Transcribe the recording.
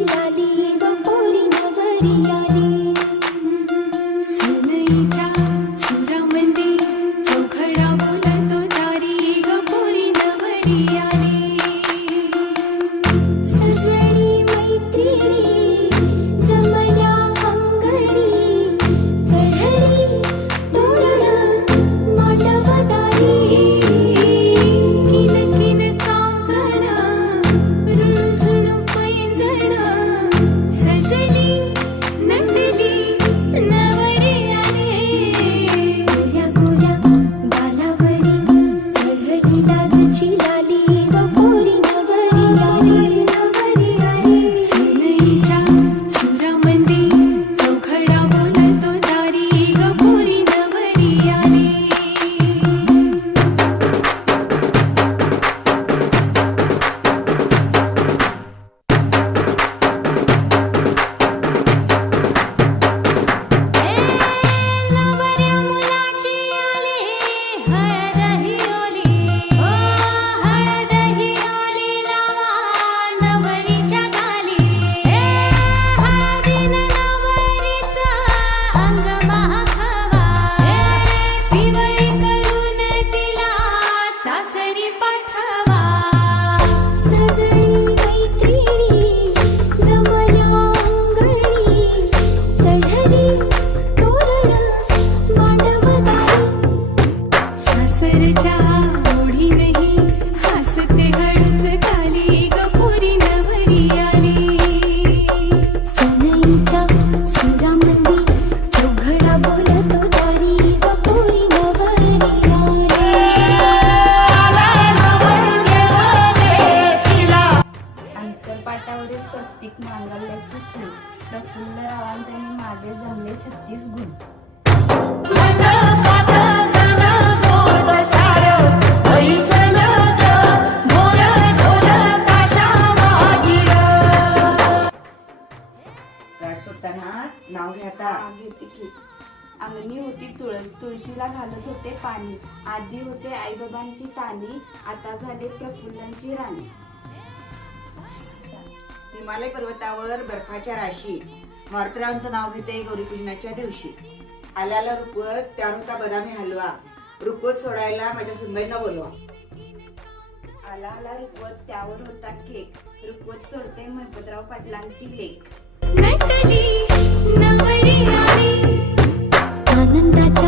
लाली व नवरी आली. सुनईच्या 妈么 स्वस्तिक मांगल्याची खूण प्रफुल्ल रावांचे आणि माझे जमले छत्तीस गुण. नाव घ्याता घेते की. अंगणी होती तुळस. तुळशीला घालत होते पाणी. आधी होते आईबाबांची तानी आता झाले प्रफुल्लांची राणी. हिमालय पर्वतावर बर्फाच्या राशीत मारुतरावांचं नाव घेते गौरीपूजनाच्या दिवशी. आल्याला रुकवत त्यावर होता बदामी हलवा. रुकवत सोडायला माझ्या सुनबाईंना बोलवा. आला आला रुकवत त्यावर होता केक. रुकवत सोडते महपतराव पाटलांची लेख. नटली नवरी आली. आनंदाच्या